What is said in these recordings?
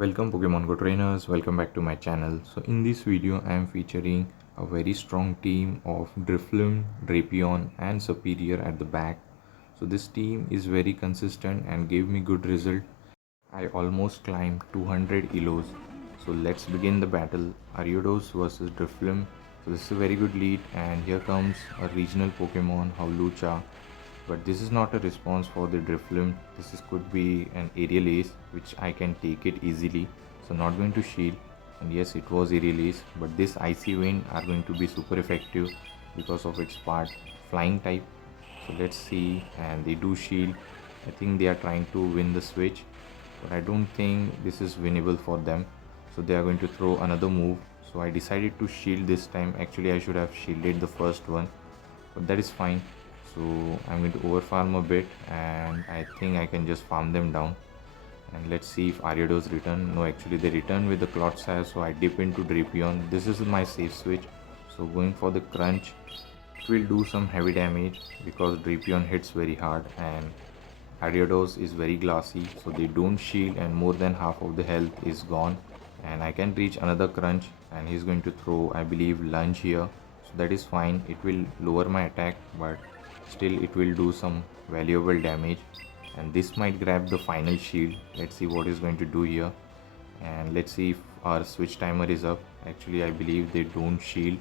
Welcome Pokemon Go trainers, welcome back to my channel. So in this video I am featuring a very strong team of Driflim, Drapion and Serperior at the back. So this team is very consistent and gave me good result. I almost climbed 200 elos. So let's begin the battle. Ariados versus Driflim. So this is a very good lead, and here comes a regional Pokemon, Howlucha. But this is not a response for the Driflim. Could be an aerial ace which I can take it easily. So not going to shield, and yes, it was aerial ace, but this icy wind are going to be super effective because of its part flying type. So let's see, and they do shield. I think they are trying to win the switch, but I don't think this is winnable for them. So they are going to throw another move. So I decided to shield this time. Actually I should have shielded the first one, but that is fine. So I'm going to overfarm a bit, and I think I can just farm them down. And let's see if Ariados return. No, actually they return with the Clotsire, so I dip into Drapion. This is my safe switch. So going for the crunch, it will do some heavy damage because Drapion hits very hard and Ariados is very glassy, so they don't shield and more than half of the health is gone. And I can reach another crunch, and he's going to throw, I believe, lunge here. So that is fine. It will lower my attack, but still it will do some valuable damage, and this might grab the final shield. Let's see what is going to do here, and let's see if our switch timer is up. Actually I believe they don't shield.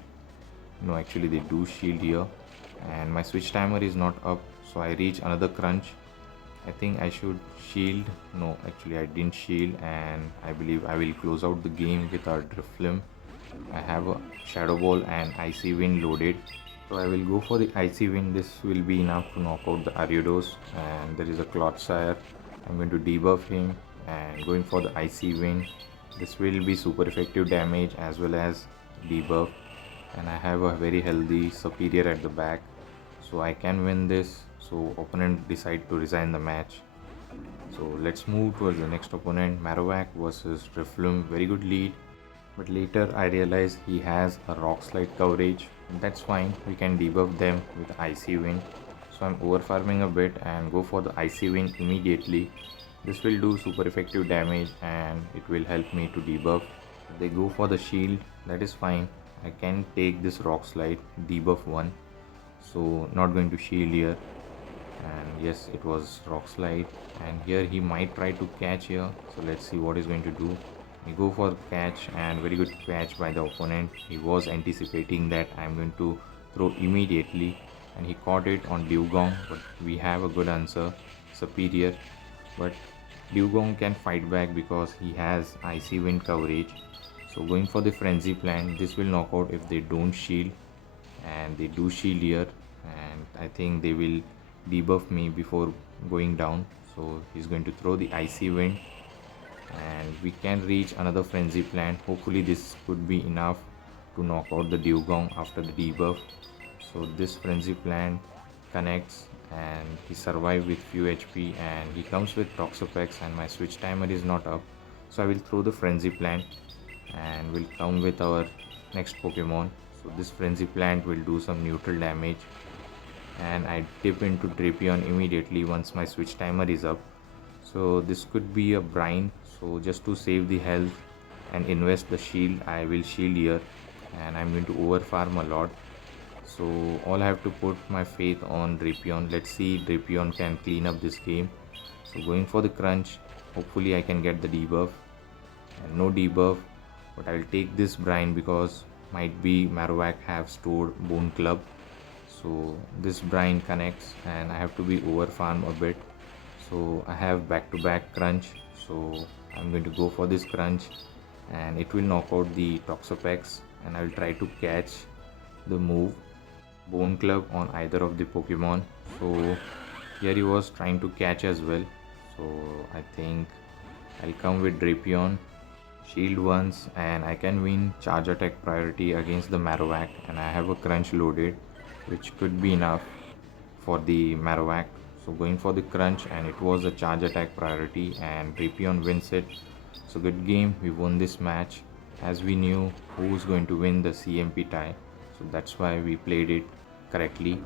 No, actually they do shield here, and my switch timer is not up, so I reach another crunch. I think I should shield. No, actually I didn't shield, and I believe I will close out the game with our Driflim. I have a Shadow Ball and Icy Wind loaded, so I will go for the Icy Wind. This will be enough to knock out the Ariados, and there is a Clotsire. I'm going to debuff him and going for the Icy Wind. This will be super effective damage as well as debuff, and I have a very healthy Serperior at the back, so I can win this. So opponent decide to resign the match. So let's move towards the next opponent, Marowak versus Driflim. Very good lead, but later I realized he has a rock slide coverage. That's fine, we can debuff them with Icy Wind. So I'm overfarming a bit and go for the Icy Wind immediately. This will do super effective damage and it will help me to debuff. They go for the shield, that is fine. I can take this rock slide, debuff one. So not going to shield here, and yes, it was rock slide, and here he might try to catch here. So let's see what he's going to do. We go for catch, and very good catch by the opponent. He was anticipating that I'm going to throw immediately, and he caught it on Dewgong, but we have a good answer, Serperior. But Dewgong can fight back because he has Icy Wind coverage. So going for the Frenzy Plant, this will knock out if they don't shield, and they do shield here, and I think they will debuff me before going down. So he's going to throw the Icy Wind, and we can reach another Frenzy Plant. Hopefully this could be enough to knock out the Dewgong after the debuff. So this Frenzy Plant connects, and he survived with few HP, and he comes with Toxapex, and my switch timer is not up. So I will throw the Frenzy Plant and will come with our next Pokemon. So this Frenzy Plant will do some neutral damage, and I dip into Drapion immediately once my switch timer is up. So this could be a brine, so just to save the health and invest the shield, I will shield here, and I'm going to overfarm a lot. So all I have to put my faith on Drapion. Let's see Drapion can clean up this game. So going for the crunch, hopefully I can get the debuff, and no debuff, but I will take this brine because might be Marowak have stored Bone Club. So this brine connects, and I have to be overfarm a bit. So I have back-to-back crunch, so I'm going to go for this crunch, and it will knock out the Toxapex, and I will try to catch the move Bone Club on either of the Pokemon. So here he was trying to catch as well, so I think I'll come with Drapion, shield once, and I can win charge attack priority against the Marowak, and I have a crunch loaded which could be enough for the Marowak. So going for the crunch, and it was a charge attack priority, and Drapion wins it. So good game, we won this match, as we knew who's going to win the CMP tie, so that's why we played it correctly.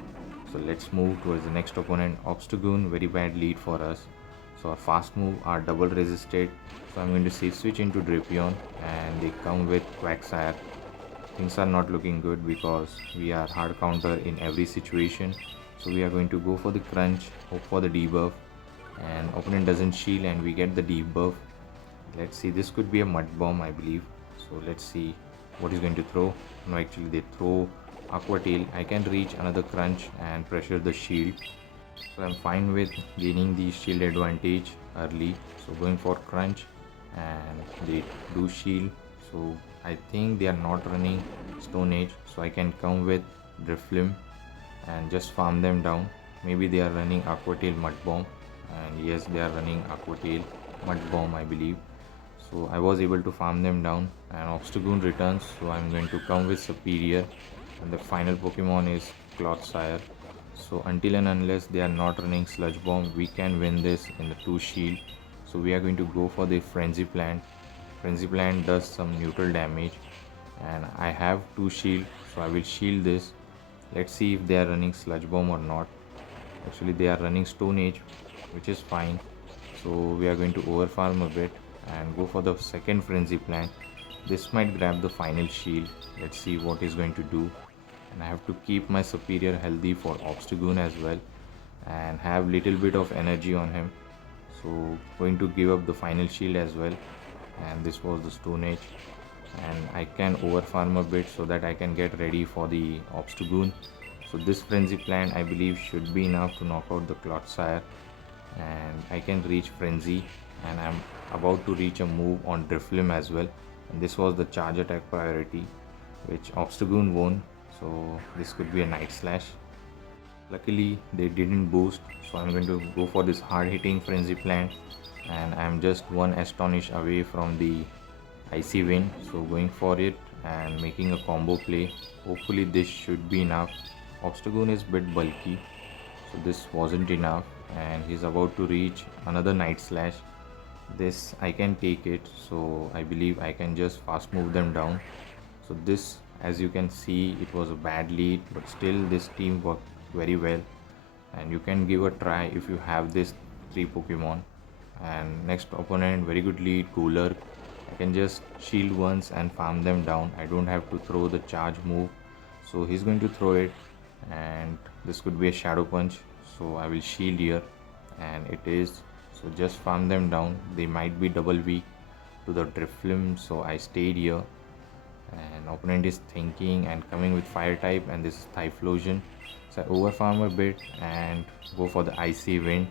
So let's move towards the next opponent, Obstagoon. Very bad lead for us. So our fast move are double resisted. So I'm going to safe switch into Drapion, and they come with Quagsire. Things are not looking good because we are hard counter in every situation. So we are going to go for the crunch, hope for the debuff, and opponent doesn't shield and we get the debuff. Let's see, this could be a mud bomb, I believe. So let's see what he's going to throw. No, actually they throw Aqua Tail. I can reach another crunch and pressure the shield. So I'm fine with gaining the shield advantage early. So going for crunch, and they do shield. So I think they are not running Stone Age, so I can come with Driflim and just farm them down. Maybe they are running Aqua Tail Mud Bomb, and yes, they are running Aqua Tail Mud Bomb, I believe. So I was able to farm them down, and Obstagoon returns, so I'm going to come with Serperior, and the final Pokemon is Clothsire. So until and unless they are not running Sludge Bomb, we can win this in the 2 shield. So we are going to go for the Frenzy Plant. Frenzy Plant does some neutral damage, and I have 2 shield, so I will shield this. Let's see if they are running Sludge Bomb or not. Actually they are running Stone Age, which is fine. So we are going to overfarm a bit and go for the second Frenzy Plant. This might grab the final shield. Let's see what he's going to do. And I have to keep my Serperior healthy for Obstagoon as well, and have little bit of energy on him. So going to give up the final shield as well, and this was the Stone Age, and I can overfarm a bit so that I can get ready for the Obstagoon. So this Frenzy Plant I believe should be enough to knock out the Clothsire, and I can reach Frenzy, and I'm about to reach a move on Driflim as well, and this was the charge attack priority which Obstagoon won. So this could be a Night Slash. Luckily they didn't boost, so I'm going to go for this hard hitting Frenzy Plant, and I'm just one Astonish away from the Icy Wind. So going for it and making a combo play. Hopefully this should be enough. Obstagoon is a bit bulky, so this wasn't enough, and he's about to reach another Night Slash. This I can take it, so I believe I can just fast move them down. So this, as you can see, it was a bad lead, but still this team worked very well, and you can give a try if you have this 3 Pokemon. And next opponent, very good lead, Cooler. I can just shield once and farm them down. I don't have to throw the charge move, so he's going to throw it, and this could be a Shadow Punch, so I will shield here, and it is. So just farm them down. They might be double weak to the Driflim, so I stayed here. And opponent is thinking and coming with Fire type, and this is Typhlosion. So I overfarm a bit and go for the Icy Wind.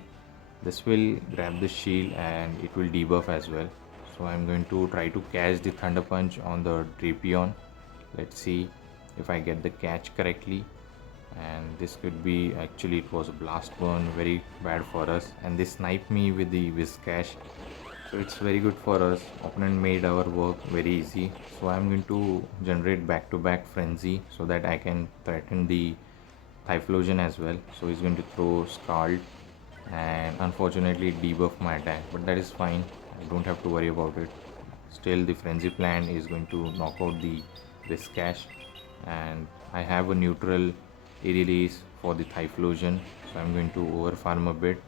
This will grab the shield and it will debuff as well. So I'm going to try to catch the Thunder Punch on the Drapion. Let's see if I get the catch correctly. And this could be, actually it was a Blast Burn, very bad for us. And they snipe me with the Whiscash. So it's very good for us. Opponent made our work very easy. So I'm going to generate back-to-back Frenzy so that I can threaten the Typhlosion as well. So he's going to throw Scald, and unfortunately debuff my attack, but that is fine. I don't have to worry about it. Still the Frenzy Plant is going to knock out the Whiscash, and I have a neutral release for the Typhlosion. So I'm going to overfarm a bit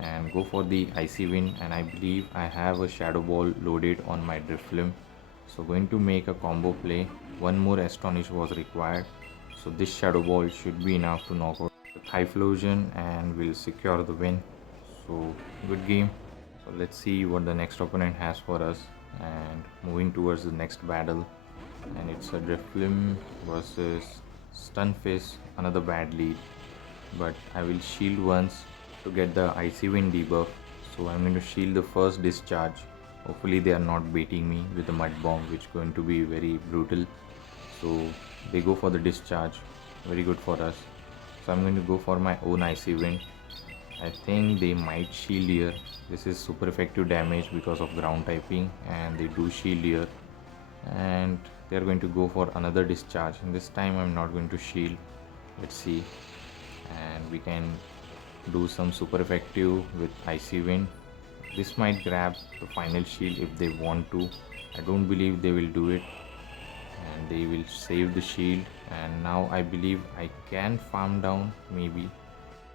and go for the Icy Wind, and I believe I have a Shadow Ball loaded on my Driflim. So going to make a combo play. One more Astonish was required, so this Shadow Ball should be enough to knock out the Typhlosion and will secure the win. So good game. So let's see what the next opponent has for us, and moving towards the next battle, and it's a Driflim versus Stunfisk. Another bad lead, but I will shield once to get the Icy Wind debuff. So I'm going to shield the first discharge. Hopefully they are not baiting me with the Mud Bomb, which is going to be very brutal. So they go for the discharge, very good for us. So I'm going to go for my own Icy Wind. I think they might shield here. This is super effective damage because of ground typing, and they do shield here, and they are going to go for another discharge, and this time I'm not going to shield. Let's see, and we can do some super effective with Icy Wind. This might grab the final shield if they want to. I don't believe they will do it, and they will save the shield. And now I believe I can farm down maybe.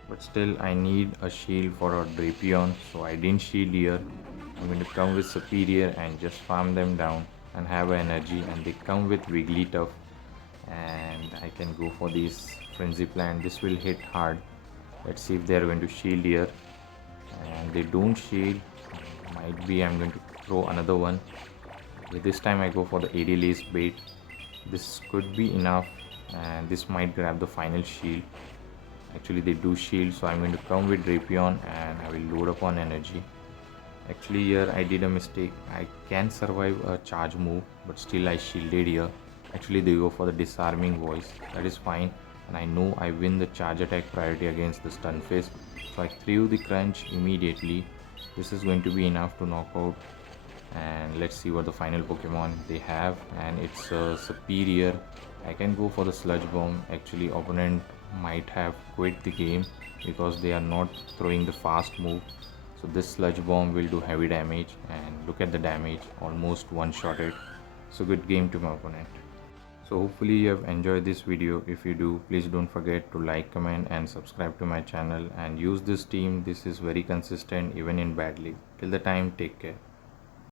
but still I need a shield for a Drapion, so I didn't shield here. I'm going to come with Serperior and just farm them down and have energy, and they come with Wigglytuff, and I can go for this Frenzy Plant. This will hit hard. Let's see if they are going to shield here, and they don't shield. Might be I'm going to throw another one. Okay, this time I go for the Ariados bait. This could be enough, and this might grab the final shield. Actually they do shield, so I'm going to come with Drapion and I will load up on energy. Actually here I did a mistake. I can survive a charge move, but still I shielded here. Actually they go for the disarming voice. That is fine, and I know I win the charge attack priority against the Stunfisk, so I threw the crunch immediately. This is going to be enough to knock out, and let's see what the final Pokemon they have, and it's Serperior. I can go for the Sludge Bomb. Actually opponent might have quit the game because they are not throwing the fast move, so this Sludge Bomb will do heavy damage, and look at the damage, almost one-shotted. So good game to my opponent. So hopefully you have enjoyed this video. If you do, please don't forget to like, comment and subscribe to my channel, and use this team. This is very consistent even in bad league. Till the time, take care.